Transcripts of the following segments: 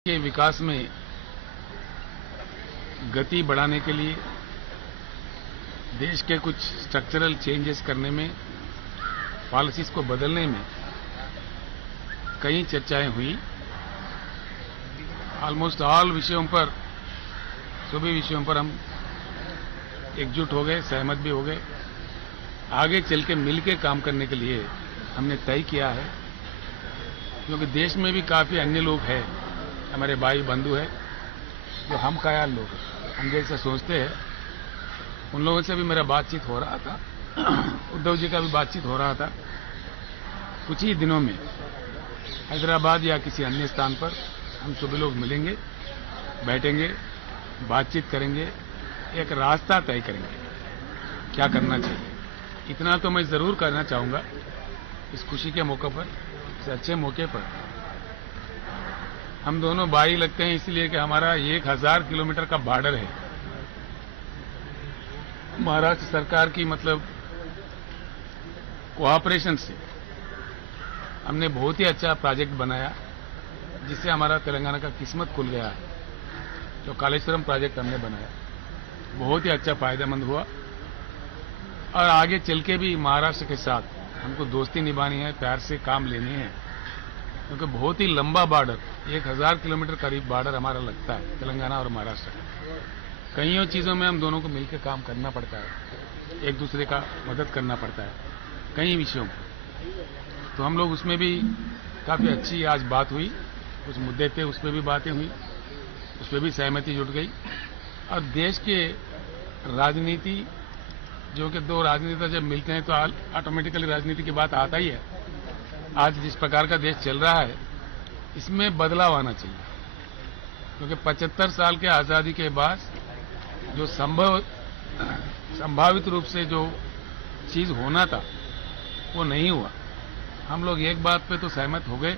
के विकास में गति बढ़ाने के लिए देश के कुछ स्ट्रक्चरल चेंजेस करने में, पॉलिसीज को बदलने में कई चर्चाएं हुई। ऑलमोस्ट ऑल विषयों पर, सभी विषयों पर हम एकजुट हो गए, सहमत भी हो गए। आगे चल के मिल के काम करने के लिए हमने तय किया है, क्योंकि देश में भी काफी अन्य लोग हैं, हमारे भाई बंधु हैं जो हम ख्याल लोग हम जैसे सोचते हैं। उन लोगों से भी मेरा बातचीत हो रहा था, उद्धव जी का भी बातचीत हो रहा था। कुछ ही दिनों में हैदराबाद या किसी अन्य स्थान पर हम सभी लोग मिलेंगे, बैठेंगे, बातचीत करेंगे, एक रास्ता तय करेंगे क्या करना चाहिए। इतना तो मैं जरूर करना चाहूंगा इस खुशी के मौके पर, इस अच्छे मौके पर। हम दोनों भाई लगते हैं इसलिए कि हमारा 1000 किलोमीटर का बॉर्डर है। महाराष्ट्र सरकार की कोऑपरेशन से हमने बहुत ही अच्छा प्रोजेक्ट बनाया, जिससे हमारा तेलंगाना का किस्मत खुल गया है। जो कालेश्वरम प्रोजेक्ट हमने बनाया बहुत ही अच्छा, फायदेमंद हुआ। और आगे चल के भी महाराष्ट्र के साथ हमको दोस्ती निभानी है, प्यार से काम लेने हैं, क्योंकि बहुत ही लंबा बॉर्डर, 1000 किलोमीटर करीब बॉर्डर हमारा लगता है तेलंगाना और महाराष्ट्र का। कईयों चीजों में हम दोनों को मिलकर काम करना पड़ता है, एक दूसरे का मदद करना पड़ता है कई विषयों में। तो हम लोग उसमें भी काफी अच्छी आज बात हुई, कुछ मुद्दे थे उसमें भी बातें हुई, उसमें भी सहमति जुट गई। और देश के राजनीति, जो कि दो राजनीति जब मिलते हैं तो ऑटोमेटिकली राजनीति की बात आता ही है। आज जिस प्रकार का देश चल रहा है, इसमें बदलाव आना चाहिए, क्योंकि 75 साल के आजादी के बाद जो संभावित रूप से जो चीज होना था वो नहीं हुआ। हम लोग एक बात पे तो सहमत हो गए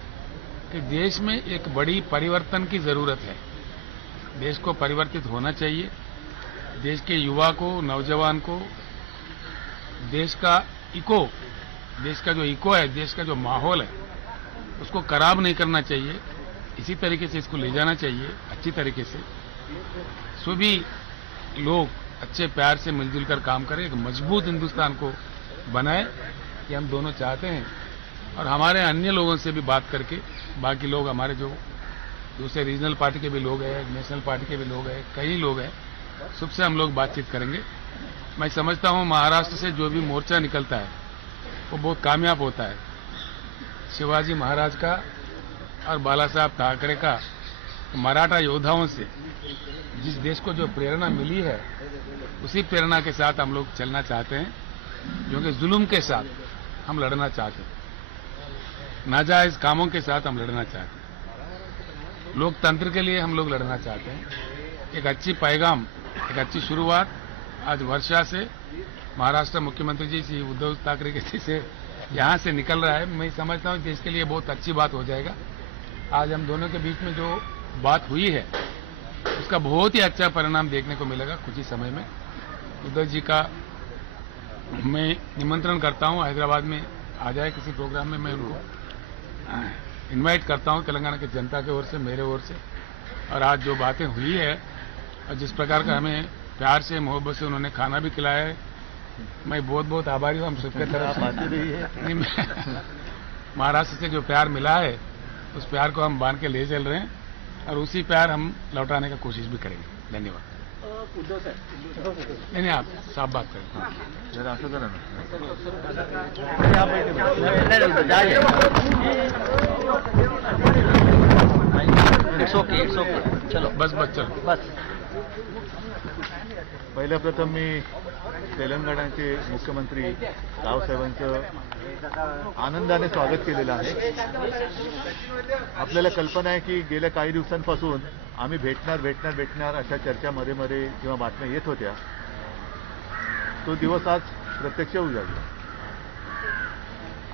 कि देश में एक बड़ी परिवर्तन की जरूरत है। देश को परिवर्तित होना चाहिए। देश के युवा को, नौजवान को, देश का जो इको है, देश का जो माहौल है, उसको खराब नहीं करना चाहिए। इसी तरीके से इसको ले जाना चाहिए अच्छी तरीके से। सभी लोग अच्छे प्यार से मिलजुल कर काम करें, एक मजबूत हिंदुस्तान को बनाए, ये हम दोनों चाहते हैं। और हमारे अन्य लोगों से भी बात करके, बाकी लोग हमारे जो दूसरे रीजनल पार्टी के भी लोग हैं, नेशनल पार्टी के भी लोग हैं, कई लोग हैं, सबसे हम लोग बातचीत करेंगे। मैं समझता हूं महाराष्ट्र से जो भी मोर्चा निकलता है वो बहुत कामयाब होता है। शिवाजी महाराज का और बाला साहब ठाकरे का, मराठा योद्धाओं से जिस देश को जो प्रेरणा मिली है, उसी प्रेरणा के साथ हम लोग चलना चाहते हैं, क्योंकि जुल्म के साथ हम लड़ना चाहते हैं, नाजायज कामों के साथ हम लड़ना चाहते हैं, लोकतंत्र के लिए हम लोग लड़ना चाहते हैं। एक अच्छी पैगाम, एक अच्छी शुरुआत आज वर्षा से, महाराष्ट्र मुख्यमंत्री जी श्री उद्धव ठाकरे जी से यहां से निकल रहा है। मैं समझता हूं देश के लिए बहुत अच्छी बात हो जाएगा। आज हम दोनों के बीच में जो बात हुई है, उसका बहुत ही अच्छा परिणाम देखने को मिलेगा कुछ ही समय में। उद्धव जी का मैं निमंत्रण करता हूं, हैदराबाद में आ जाए किसी प्रोग्राम में। मैं उनको इनवाइट करता हूं तेलंगाना की जनता की ओर से, मेरे ओर से। और आज जो बातें हुई है और जिस प्रकार का हमें प्यार से, मोहब्बत से उन्होंने खाना भी खिलाया है, मैं बहुत बहुत आभारी हूं हम सबके तरफ से। महाराष्ट्र से जो प्यार मिला है, उस प्यार को हम बांध के ले चल रहे हैं, और उसी प्यार हम लौटाने का कोशिश भी करेंगे। धन्यवाद। नहीं, आप साफ बात करें। जरा असं करा ना। इट्स ओके, चलो बस चलो बस। पहिल्या प्रथम मी तेलंगणाचे मुख्यमंत्री रावसाहेबांचं आनंदाने स्वागत केलेलं आहे। आपल्याला कल्पना आहे की गेल्या काही दिवसांपासून आम्ही भेटणार अशा चर्चा मध्ये किंवा बातम्या येत होत्या। तो दिवस आज प्रत्यक्ष उजाडला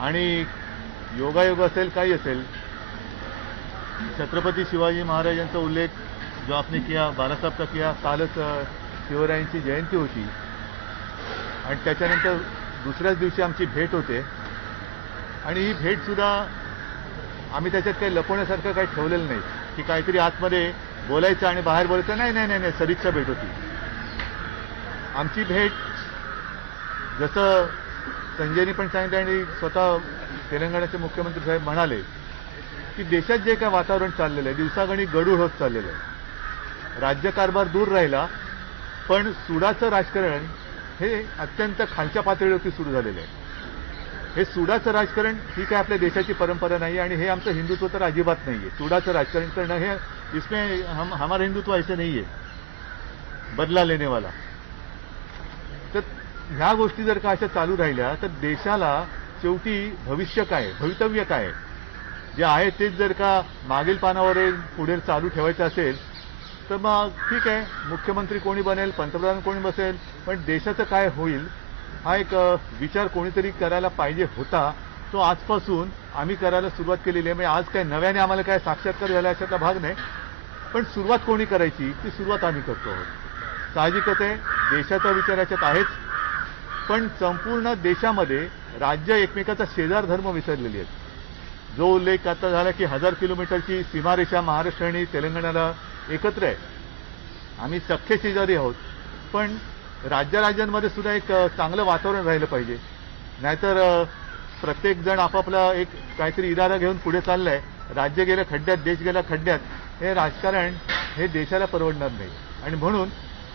आणि योगायोग असेल काही असेल, छत्रपती शिवाजी महाराजांचा उल्लेख जो आपने किया, बालासाहेब का किया, कालच शिवरायांची जयंती होती आणि त्याच्यानंतर दुसऱ्याच दिवशी आमची भेट होते। आणि ही भेट सुद्धा आम्ही त्याच्यात काही लपवण्यासारखं काही ठेवलेलं नाही। की काहीतरी आतमध्ये बोलायचं आणि बाहेर बोलायचं. नाही नाही नाही नाही, सदिच्छा भेट होती आमची. भेट जसं संजयनी पण सांगितलं आणि स्वतः तेलंगणाचे मुख्यमंत्री साहेब म्हणाले की देशात जे काय वातावरण चाललेलं आहे, दिवसागणिक गडूळ होत चाललेलं आहे, राज्यकारभार दूर राहिला, पण सुडाचं राजकारण हे अत्यंत खालच्या पातळीवरती सुरू झालेलं आहे. हे सुडाचं राजकारण ही काय आपल्या देशाची परंपरा नाही आणि हे आमचं हिंदुत्व तर अजिबात नाहीये. सुडाचं राजकारण करणं हे इसमें हमारा हिंदुत्व ऐसे नाहीये बदला लेने वाला. तर ह्या गोष्टी जर का अशा चालू राहिल्या तर देशाला शेवटी भविष्य काय, भवितव्य काय जे आहे तेच जर का मागील पानावर पुढे चालू ठेवायचं असेल तर मग ठीक आहे, मुख्यमंत्री कोणी बनेल, पंतप्रधान कोणी बसेल, पण देशाचं काय होईल हा एक विचार कोणीतरी करायला पाहिजे होता. तो आजपासून आम्ही करायला सुरुवात केलेली आहे. म्हणजे आज काय नव्याने आम्हाला काय साक्षात्कार झाला अशातला भाग नाही, पण सुरुवात कोणी करायची ती सुरुवात आम्ही करतो आहोत. साहजिकच आहे, देशाचा विचार याच्यात आहेच, पण संपूर्ण देशामध्ये राज्य एकमेकाचा शेजार धर्म विसरलेली आहेत. जो उल्लेख आता झाला की 1000 किलोमीटरची सीमारेषा महाराष्ट्र आणि तेलंगणाला एकत्र आहे. आम्ही सख्खे शेजारी आहोत, पण राज्यांमध्ये सुद्धा एक चांगलं वातावरण राहिलं पाहिजे. नाहीतर प्रत्येक जण आपापला एक काहीतरी इरादा घेऊन पुढे चाललाय, राज्य गेलं खड्ड्यात, देश गेला खड्ड्यात, हे राजकारण हे देशाला परवडणार नाही. आणि म्हणून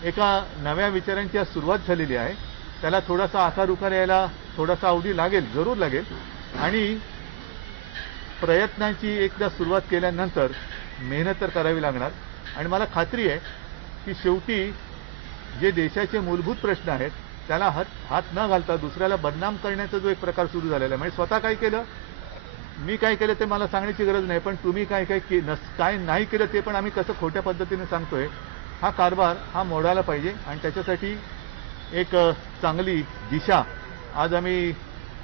एका नव्या विचारांची आज सुरुवात झालेली आहे. त्याला थोडासा आकार उकार यायला थोडासा अवधी लागेल, जरूर लागेल. आणि प्रयत्नांची एकदा सुरुवात केल्यानंतर मेहनत तर करावी लागणार. आणि मला खात्री आहे की शेवटी जे देशाचे मूलभूत प्रश्न आहेत त्याला हात न घालता दुसऱ्याला बदनाम करण्याचा जो एक प्रकार सुरू झालेला आहे, म्हणजे स्वतः काय केलं, मी काय केलं ते मला सांगण्याची गरज नाही, पण तुम्ही काय नाही केलं ते पण आम्ही कसं खोट्या पद्धतीने सांगतोय, हा कारभार हा मोडायला पाहिजे. आणि त्याच्यासाठी एक चांगली दिशा आज आम्ही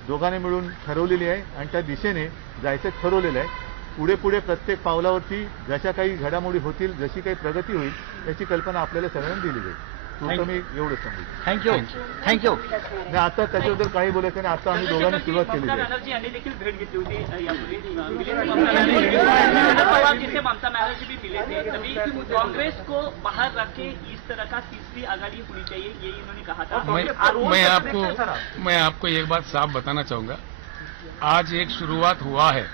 दोघांनी मिळून ठरवलेली आहे आणि त्या दिशेने जायचं ठरवलेलं आहे. पुढे पुढे प्रत्येक पावलावरती जशा काही घडामोडी होतील, जशी काही प्रगती होईल त्याची कल्पना आपल्याला सगळ्यांना दिली जाईल. तुमचं मी एवढंच सांगू. थँक्यू. नाही, आता त्याच्याबद्दल काही बोलायचं नाही. आता आम्ही दोघांनी सुरुवात केलेली आहे. बॅनर्जी यांनी देखील भेट घेतली होती यापूर्वी. पवार जी से ममता बनर्जी भी मिले थे. तभी कांग्रेस को बाहर रख के इस तरह का तीसरी आघाड़ी होनी चाहिए, यही इन्होंने कहा था. मैं आपको एक बात साफ बताना चाहूंगा. आज एक शुरुआत हुआ है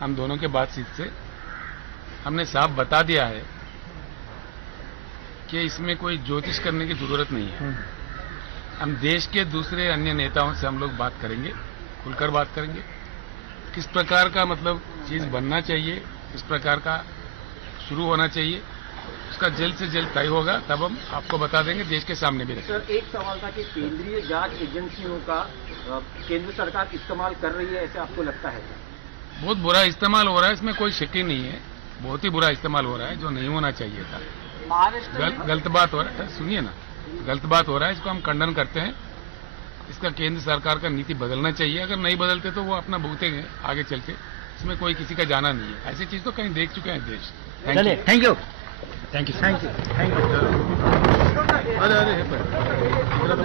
हम दोनों के बातचीत से. हमने साफ बता दिया है कि इसमें कोई ज्योतिष करने की जरूरत नहीं है. हम देश के दूसरे अन्य नेताओं से हम लोग बात करेंगे, खुलकर बात करेंगे, किस प्रकार का मतलब चीज बनना चाहिए, किस प्रकार का शुरू होना चाहिए, उसका जल्द से जल्द तय होगा, तब हम आपको बता देंगे, देश के सामने भी रखेंगे. सर, एक सवाल था कि केंद्रीय जांच एजेंसियों का केंद्र सरकार इस्तेमाल कर रही है, ऐसे आपको लगता है? बहुत बुरा इस्तेमाल हो रहा है, इसमें कोई शक ही नहीं है. बहुत ही बुरा इस्तेमाल हो रहा है, जो नहीं होना चाहिए था. गलत बात हो रहा है, सुनिए ना, गलत बात हो रहा है, इसको हम खंडन करते हैं. इसका केंद्र सरकार का नीति बदलना चाहिए. अगर नहीं बदलते तो वो अपना भुगतेंगे आगे चलते. इसमें कोई किसी का जाना नहीं है. ऐसी चीज तो कहीं देख चुके हैं देश. थँक्यू. अरे हे पण जरा तो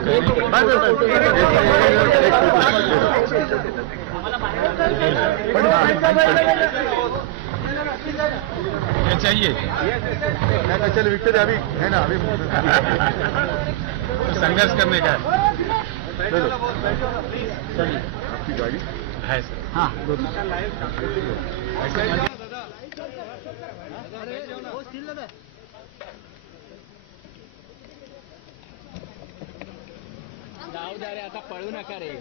क्या चाहिए? चलो विक्टर अभी है ना, अभी संघर्ष करने का है. आपकी गाड़ी है सर. हाँ. जाऊ द्या रे, आता पळू नका रे.